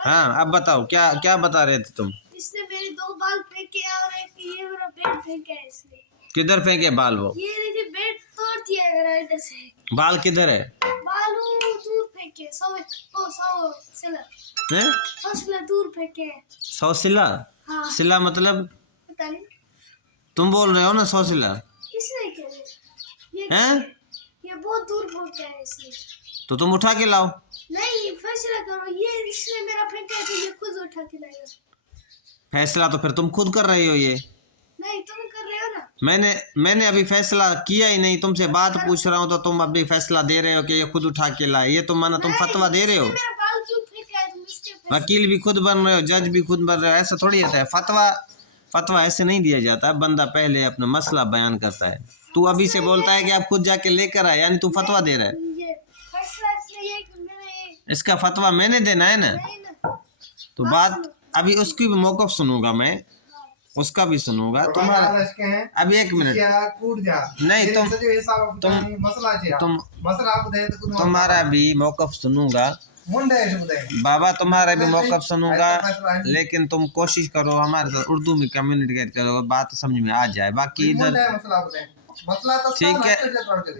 हाँ, अब बताओ क्या क्या बता रहे थे तुम? इसने मेरे 2 बाल फेंके और एक ये मेरा बेड फेंका है इसने। किधर फेंके बाल वो? ये देखिए बेड तोड़ दिया है मेरा इधर से। बाल किधर है? बाल वो दूर फेंके 100 सिला। हैं? 100 सिला दूर फेंके हैं। 100 सिला? हाँ। सिला मतलब? पता नहीं। तुम बोल रहे हो ना 100 सिला? इसने क्या ये हैं? ये बहुत दूर फेंका है इसने। तो तुम उठा के लाओ। नहीं फैसला करो, ये इसने मेरा फेंका है तो ये खुद उठा के लाएगा। फैसला तो फिर तुम खुद कर रही हो ये। नहीं तुम कर रहे हो ना। मैंने अभी फैसला किया ही नहीं, तुमसे बात पूछ रहा हूँ तो तुम अभी फैसला दे रहे हो कि ये खुद उठा के लाए। ये तो माना तुम फतवा दे रहे हो। मेरा बाल क्यों फेंका है तुम इसके? वकील भी खुद बन रहे हो, जज भी खुद बन रहे हो, ऐसा थोड़ी होता है। फतवा ऐसे नहीं दिया जाता। बंदा पहले अपना मसला बयान करता है। तू अभी से बोलता है कि आप खुद जाके लेकर आए, यानी तू फतवा दे रहा है। इसका फतवा मैंने देना है ना। तो बात अभी उसकी भी मौक़िफ़ सुनूंगा मैं, उसका भी सुनूंगा। तुम्हारा अभी 1 मिनट नहीं, तुम्हारा भी मौक़िफ़ सुनूंगा बाबा, तुम्हारा भी मौक़िफ़ सुनूंगा। लेकिन तुम कोशिश करो हमारे साथ उर्दू में कम्युनिकेट करो, बात समझ में आ जाए। बाकी इधर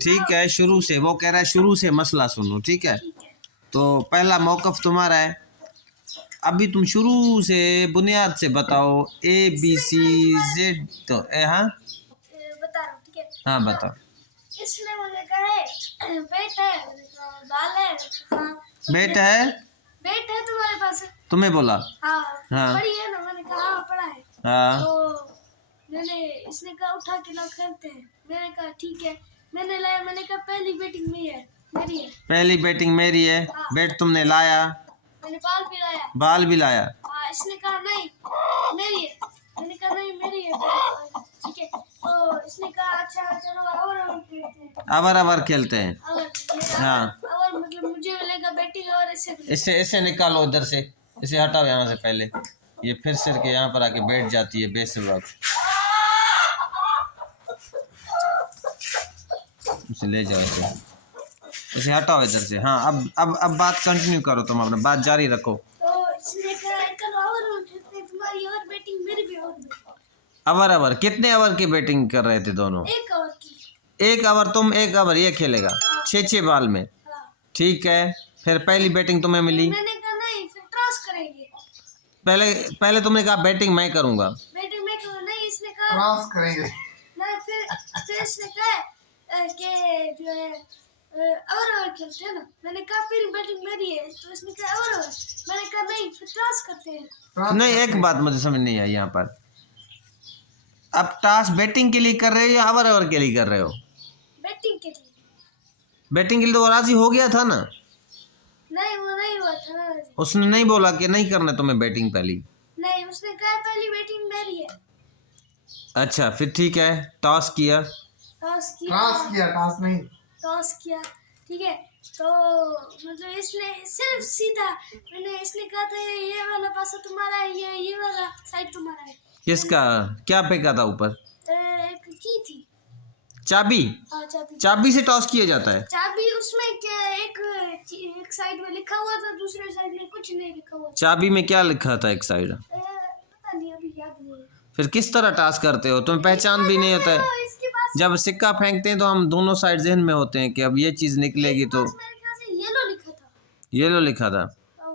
ठीक है, शुरू से वो कह रहा है शुरू से मसला सुनो, ठीक है। तो पहला मौक़िफ़ तुम्हारा है, अभी तुम शुरू से बुनियाद से बताओ, ABCZ। तो हाँ बता रहा हूँ, ठीक है। हाँ बताओ। इसने मुझे कहा है बेट है, बाल है। हाँ बेट है, बेट है तुम्हारे पास? तुम्हें बोला? हाँ हाँ पढ़ी है ना, मैंने कहा हाँ पढ़ा है। हाँ तो इसने कहा उठा के ला खेलते हैं। मैंने कहा ठीक है, मैंने लाया। मैंने कहा पहली बैटिंग मेरी है। पहली बैटिंग मेरी है। हाँ। बैट तुमने लाया, मैंने बाल भी लाया। बाल भी लाया। हाँ इसने कहा नहीं मेरी है। मैंने कहा नहीं मेरी है, ठीक है। तो इसने कहा अच्छा चलो और खेलते हैं। अवर खेलते हैं। हाँ और मतलब मुझे मिलेगा बैटिंग और इसे निकालो इधर से, इसे हटाओ यहाँ से। पहले ये फिर सिर के यहाँ पर आके बैठ जाती है बेसबब। उसे ले जाओ, इसे हटाओ इधर से। हाँ अब बात कंटिन्यू करो, तुम अपना बात जारी रखो। तो इसने कहा चलो और तुम्हारी और बैटिंग मेरी भी और। अवर कितने ओवर की बैटिंग कर रहे थे दोनों? 1 ओवर की। 1 ओवर तुम, 1 ओवर ये खेलेगा। 6 बाल में। ठीक है, फिर पहली बैटिंग तुम्हें मिली। मैंने कहा नहीं फिर टॉस करेंगे। पहले तुमने कहा बैटिंग मैं करूंगा। बैटिंग मैं करूंगा, नहीं इसने कहा टॉस करेंगे। नहीं फिर इसने कहा कि जो है ओवर खेलते हैं ना। मैंने कहा फिर बैटिंग मेरी है, तो इसने कहा ओवर। मैंने कहा नहीं फिर टॉस करते हैं। नहीं, एक बात मुझे समझ नहीं आई यहाँ पर। अब टॉस बैटिंग के लिए कर रहे हो या ओवर के लिए कर रहे हो? बैटिंग के लिए। बैटिंग के लिए तो राजी हो गया था ना? नहीं वो नहीं हुआ था ना। उसने नहीं बोला कि नहीं करना तुम्हें बैटिंग पहली? नहीं उसने कहा पहली बैटिंग मेरी है। अच्छा फिर ठीक है, टॉस किया। टॉस नहीं टॉस किया, ठीक है। तो मतलब इसने सिर्फ सीधा इसने कहा था ये वाला पासा तुम्हारा है, ये वाला साइड तुम्हारा है। किसका क्या फेंका था ऊपर? एक की थी चाबी। हाँ चाबी से टॉस किया जाता है? चाबी उसमें क्या एक साइड में लिखा हुआ था, दूसरे साइड में कुछ नहीं लिखा हुआ। चाबी में क्या लिखा था एक साइड? पता नहीं अभी याद नहीं। फिर किस तरह टॉस करते हो? तुम्हें पहचान भी नहीं होता है। जब सिक्का फेंकते हैं तो हम दोनों साइड जहन में होते हैं कि अब ये चीज निकलेगी। तो येलो लिखा था। येलो लिखा था,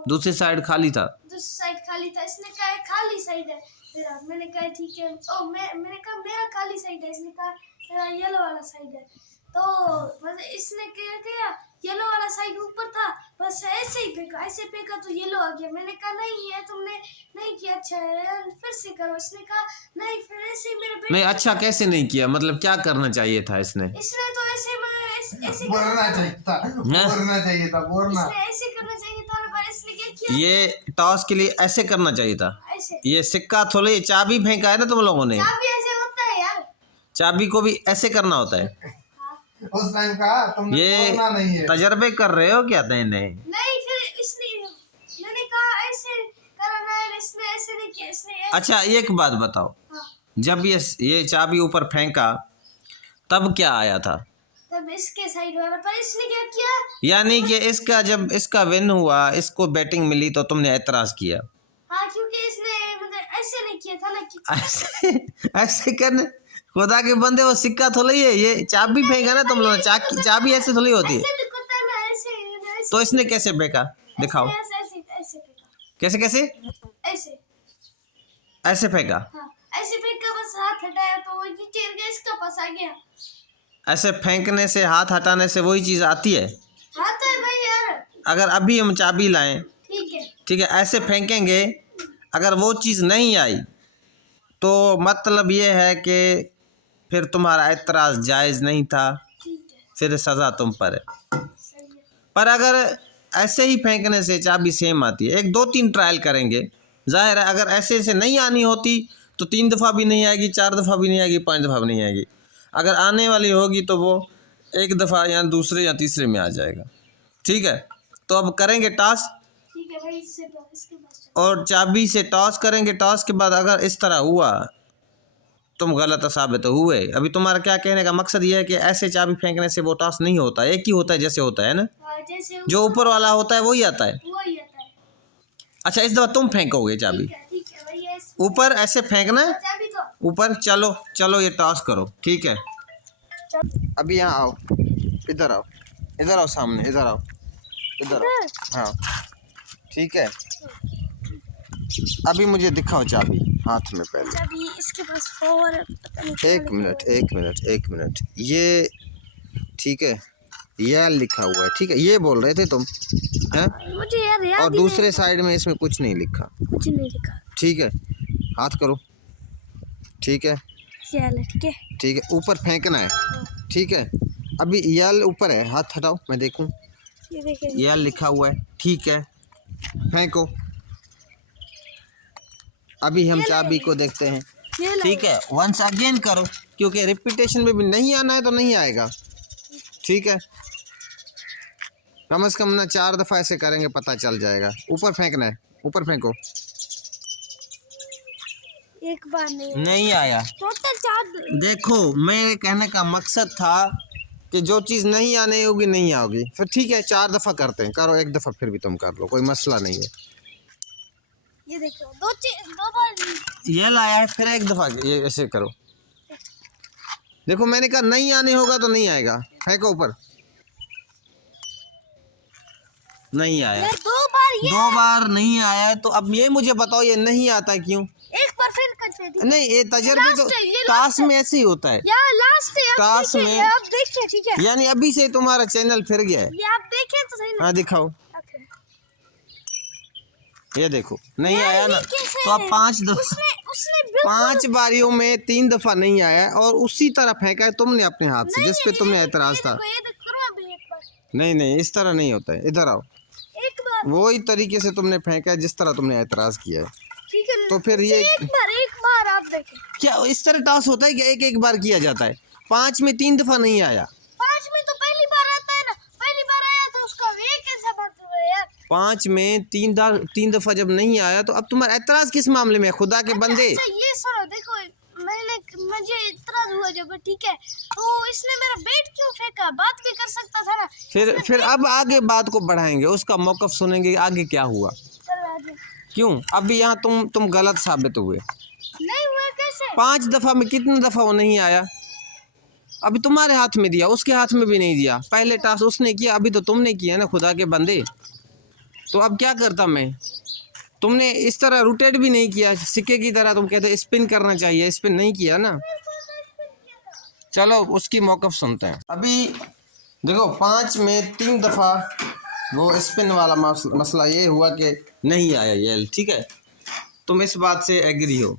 दूसरी साइड खाली था। दूसरी साइड खाली था। इसने कहा खाली साइड है मेरा। मैंने कहा ठीक है। मैंने कहा मेरा खाली साइड है। इसने कहा मेरा येलो वाला साइड है। तो मतलब इसने क्या किया, येलो वाला साइड ऊपर था, बस ऐसे ही फेंका तो येलो आ गया। मैंने कहा नहीं ये तुमने नहीं किया, अच्छा है फिर से करो। इसने कहा नहीं फिर ऐसे ही मेरे नहीं अच्छा कैसे नहीं किया, मतलब क्या करना चाहिए था इसने? इसने तो ऐसे बोलना चाहिए था, ऐसे करना चाहिए था, पर इसने क्या किया, ये टॉस के लिए ऐसे करना चाहिए था। ये सिक्का थोड़ी चाबी फेंका है ना तुम लोगों ने। चाबी ऐसे होता है यार, चाबी को भी ऐसे करना होता है। उस टाइम का तुमने बोलना नहीं है। तजर्बे कर रहे हो क्या? नहीं फिर इसने मैंने कहा ऐसे करना है, इसने ऐसे नहीं किया। इसने अच्छा एक बात बताओ, हाँ। जब ये चाबी ऊपर फेंका तब क्या आया था? तब मतलब इसके साइड वाला, पर इसने क्या किया? यानी कि इसका जब इसका विन हुआ, इसको बैटिंग मिली तो तुमने एतराज किया। हाँ, क्योंकि इसने मतलब ऐसे नहीं किया था ना कि ऐसे ऐसे करने, खुदा के बंदे, वो सिक्का थोड़ी है, ये चाबी फेंका ना तुम लोगों ने, चाबी ऐसे थोड़ी होती है। ऐसे दिखता है ना, ऐसे तो इसने कैसे फेंका, दिखाओ ऐसे ऐसे ऐसे फेंका, कैसे कैसे ऐसे। ऐसे फेंका। हाँ, ऐसे फेंका, बस हाथ हटाया तो वो नीचे गिर गया, इसका पास आ गया। ऐसे फेंकने से, हाथ हटाने से वही चीज आती है। हाँ तो है भाई यार। अगर अभी हम चाबी लाएं, ठीक है। ठीक है, ऐसे फेंकेंगे, अगर वो चीज़ नहीं आई तो मतलब ये है कि फिर तुम्हारा एतराज़ जायज़ नहीं था, ठीक है, फिर सज़ा तुम पर है। सही है। पर अगर ऐसे ही फेंकने से चाबी सेम आती है, 1 2 3 ट्रायल करेंगे, जाहिर है अगर ऐसे से नहीं आनी होती तो 3 दफ़ा भी नहीं आएगी, 4 दफ़ा भी नहीं आएगी, 5 दफ़ा भी नहीं आएगी। अगर आने वाली होगी तो वो 1 दफ़ा या दूसरे या तीसरे में आ जाएगा। ठीक है, तो अब करेंगे टॉस, ठीक है भाई, इसके पास चलो। और चाबी से टॉस करेंगे। टॉस के बाद अगर इस तरह हुआ, तुम गलत साबित हुए। अभी तुम्हारा क्या कहने का मकसद ये है कि ऐसे चाबी फेंकने से वो टॉस नहीं होता, एक ही होता है जैसे होता है ना, हाँ, जैसे जो ऊपर वाला होता है वही आता है। वही आता है। अच्छा, इस दफ़ा तुम फेंकोगे चाबी ठीक है भाई, ऐसे ऊपर, ऐसे फेंकना है चाबी तो ऊपर। चलो चलो, ये टॉस करो, ठीक है। अभी यहाँ आओ, इधर आओ, इधर आओ, सामने इधर आओ, इधर आओ, हाँ ठीक है। अभी मुझे दिखाओ चाबी हाथ में पहले। चाबी इसके पास फॉर, पता नहीं क्या एक मिनट एक मिनट एक मिनट, ये ठीक है, यह लिखा हुआ है, ठीक है, ये बोल रहे थे तुम हैं? मुझे यार याद और ही दूसरे साइड में इसमें कुछ नहीं लिखा, कुछ नहीं लिखा। ठीक है। हाथ करो, ठीक है चल ठीक है। ठीक है, ऊपर फेंकना है, ठीक है। अभी यल ऊपर है, हाथ हटाओ मैं देखूं। ये देखिए, यल लिखा हुआ है, ठीक है, फेंको। अभी हम चाबी को देखते हैं, ये लो। ठीक है। वंस अगेन करो, क्योंकि रिपीटेशन में भी नहीं आना है तो नहीं आएगा, ठीक है। कम से कम ना 4 दफ़ा ऐसे करेंगे, पता चल जाएगा। ऊपर फेंकना है, ऊपर फेंको। एक बार नहीं नहीं आया। टोटल 4। देखो, मेरे कहने का मकसद था कि जो चीज़ नहीं आने होगी नहीं आओगी, फिर ठीक है 4 दफ़ा करते हैं, करो 1 दफ़ा फिर भी तुम कर लो, कोई मसला नहीं है। ये देखो, दो बार ये लाया है, फिर 1 दफ़ा ये ऐसे करो। देखो मैंने कहा नहीं आने होगा तो नहीं आएगा, फेंको ऊपर। नहीं आया, यार 2 बार ये 2 बार नहीं आया, तो अब ये मुझे बताओ ये नहीं आता क्यों? एक बार फिर करते हैं। नहीं, ये तजर्बे तो लास्ट है, ये टास लास्ट है। में ऐसे ही होता है। यार लास्ट है, टास में आप देखिए, ठीक है। यानी अभी से तुम्हारा चैनल फिर गया है। ये आप देखें तो सही हाँ दिखाओ, ना। ये देखो नहीं यार, आया ना, ये कैसे तो अब है? 5 दफ़ा, उसने उसने बिल्कुल 5 बारियों में 3 दफ़ा नहीं आया, और उसी तरह फेंका है तुमने अपने हाथ से, जिस पे तुमने एतराज़ था। ये देखो, करो अभी एक बार, नहीं नहीं, इस तरह नहीं होता है, इधर आओ। एक बार, वही तरीके से तुमने फेंका है जिस तरह तुमने एतराज़ किया है। ठीक है। तो फिर ये एक बार आप देखें। क्या इस तरह टॉस होता है कि एक एक बार किया जाता है? 5 में 3 दफ़ा नहीं आया, 5 में तो पहली बार आता है ना, पहली बार आया तो उसका वे कैसा मतलब है यार? 5 में 3 दफ़ा जब नहीं आया तो अब तुम्हारा एतराज़ किस मामले में है, खुदा के बंदे? अच्छा ये सुनो, देखो मुझे इतराज हुआ जब, ठीक है, तो इसने मेरा बैट क्यों फेंका? बात भी कर सकता था ना। फिर अब आगे बात को बढ़ाएंगे, उसका मौक़िफ़ सुनेंगे आगे क्या हुआ। चलो आगे। क्यों अभी यहाँ तुम गलत साबित हुए। नहीं हुआ कैसे? 5 दफ़ा में कितने दफ़ा वो नहीं आया? अभी तुम्हारे हाथ में दिया, उसके हाथ में भी नहीं दिया। पहले टास्क उसने किया, अभी तो तुमने किया ना, खुदा के बंदे। तो अब क्या करता मैं? तुमने इस तरह रोटेट भी नहीं किया, सिक्के की तरह तुम कहते स्पिन करना चाहिए, स्पिन नहीं किया ना। चलो उसकी मौक़िफ़ सुनते हैं। अभी देखो 5 में 3 दफ़ा वो स्पिन वाला मसला ये हुआ कि नहीं आया ये, ठीक है, तुम इस बात से एग्री हो।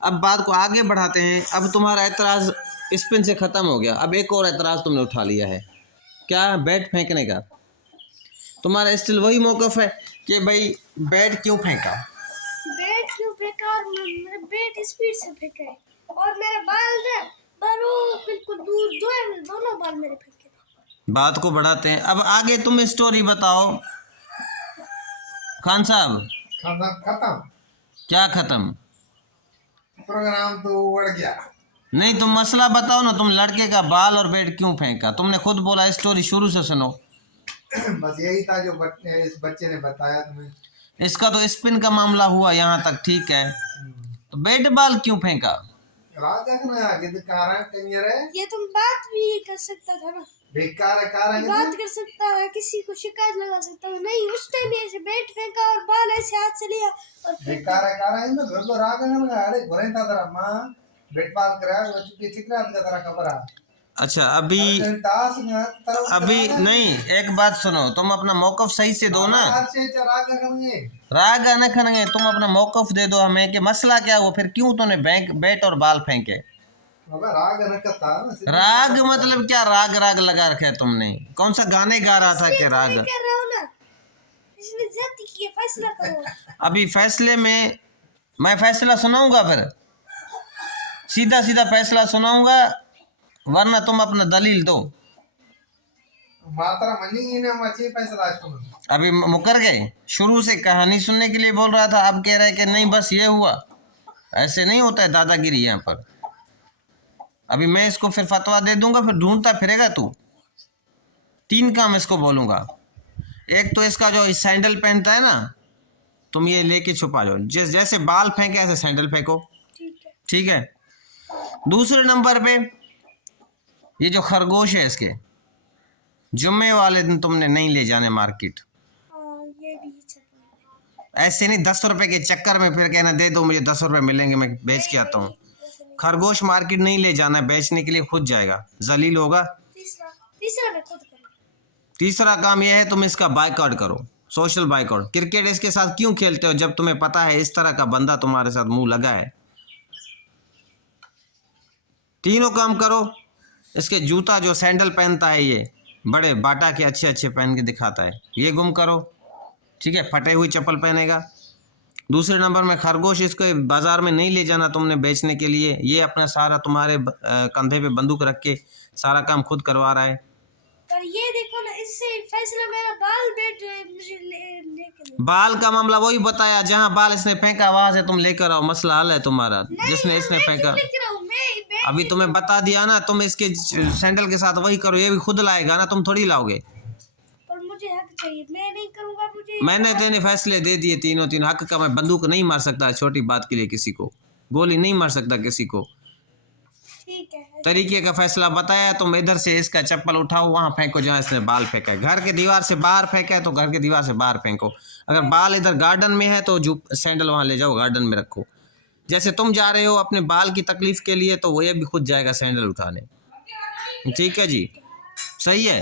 अब बात को आगे बढ़ाते हैं। अब तुम्हारा एतराज़ स्पिन से ख़त्म हो गया, अब एक और एतराज़ तुमने उठा लिया है, क्या? बैट फेंकने का। तुम्हारा स्टिल वही मौक़िफ़ है कि भाई बैट क्यों फेंका? बैट क्यों फेंका? और मेरा बैट स्पीड से फेंका है, और मेरे बाल है वो बिल्कुल दूर, दोनों बाल मेरे फेंके थे। बात को बढ़ाते हैं। अब आगे तुम स्टोरी बताओ खान साहब। खत्म खत्म, क्या ख़त्म? प्रोग्राम तो उड़ गया। नहीं, तुम मसला बताओ ना, तुम लड़के का बाल और बेड क्यों फेंका? तुमने खुद बोला, स्टोरी शुरू से सुनो। बस यही था जो इस बच्चे ने बताया तुम्हें। इसका तो स्पिन का मामला हुआ यहाँ तक, ठीक है, तो बेड बाल क्यों फेंका? रात देखना आगे दिखा रहा है कंजर है। ये तुम बात भी कर सकता था ना, बेकार है कार है बात कर सकता है, किसी को शिकायत लगा सकता है। नहीं, उस टाइम ऐसे बेड फेंका और बाल ऐसे हाथ से लिया और फेंक बेकार है कार है ना घर को रात देखना। अरे घरे था तेरा मां बेट पाल करा वो चुकी चिकना का तेरा खबर है। अच्छा, अभी दास ना अभी नहीं, एक बात सुनो, तुम अपना मौकफ सही से दो ना। से राग करेंगे। राग न खनेंगे, तुम अपना मौकफ दे दो हमें कि मसला क्या हुआ, फिर क्यों तूने बेट और बाल फेंके? बाबा राग न करता ना। राग मतलब क्या? राग राग लगा रखा है तुमने? कौन सा गाने गा रहा था कि राग? कह रहा हूँ ना, इसने ज्यादती की है, फैसला करो। अभी फैसले में मैं फैसला सुनाऊंगा, फिर सीधा सीधा फैसला सुनाऊंगा, वरना तुम अपना दलील दो। मात्रा मनी ने मची फैसला सुन। अभी मुकर गए? शुरू से कहानी सुनने के लिए बोल रहा था, अब कह रहा है कि नहीं बस ये हुआ। ऐसे नहीं होता है दादागिरी यहाँ पर। अभी मैं इसको फिर फतवा दे दूंगा, फिर ढूंढता फिरेगा तू। 3 काम इसको बोलूंगा। एक तो इसका जो सैंडल पहनता है ना, तुम ये लेके छुपा जाओ, जैसे बाल फेंके ऐसे सैंडल फेंको, ठीक है? दूसरे नंबर पे ये जो खरगोश है, इसके जुम्मे वाले दिन तुमने नहीं ले जाने मार्केट। ये भी ऐसे नहीं 10 रुपए के चक्कर में फिर कहना दे दो मुझे 10 रुपए मिलेंगे मैं बेच के आता हूँ। खरगोश मार्केट नहीं ले जाना है, बेचने के लिए खुद जाएगा, जलील होगा। तीसरा मैं खुद करूँ। तीसरा काम यह है तुम इसका बायकॉट करो, सोशल बायकॉट। क्रिकेट इसके साथ क्यों खेलते हो जब तुम्हें पता है इस तरह का बंदा तुम्हारे साथ मुंह लगा है? तीनों काम करो। इसके जूता जो सैंडल पहनता है, ये बड़े बाटा के अच्छे अच्छे पहन के दिखाता है, ये गुम करो, ठीक है? फटे हुई चप्पल पहनेगा। दूसरे नंबर में खरगोश, इसको बाजार में नहीं ले जाना तुमने बेचने के लिए, ये अपना सारा तुम्हारे कंधे पे बंदूक रख के सारा काम खुद करवा रहा है। पर ये देखो ना, इससे फैसला मेरा बाल बेट मुझे लेके बाल का मामला वही बताया, जहाँ बाल इसने फेंका वहां से तुम लेकर आओ, मसला हल है तुम्हारा। जिसने इसने फेंका, अभी तुम्हें बता दिया ना, तुम इसके सैंडल के साथ वही करो, ये भी खुद लाएगा ना, तुम थोड़ी लाओगे। पर मुझे हक चाहिए, मैं नहीं करूंगा। मुझे मैंने तेने फैसले दे दिए तीनों तीन। हक का मैं बंदूक नहीं मार सकता छोटी बात के लिए, किसी को गोली नहीं मार सकता किसी को। ठीक है, तरीके का फैसला बताया, तुम इधर से इसका चप्पल उठाओ वहां फेंको जहां इसने बाल फेंका है। घर के दीवार से बाहर फेंका है तो घर के दीवार से बाहर फेंको। अगर बाल इधर गार्डन में है तो जो सैंडल वहां ले जाओ, गार्डन में रखो। जैसे तुम जा रहे हो अपने बाल की तकलीफ के लिए, तो वो ये भी खुद जाएगा सैंडल उठाने। ठीक है जी, सही है।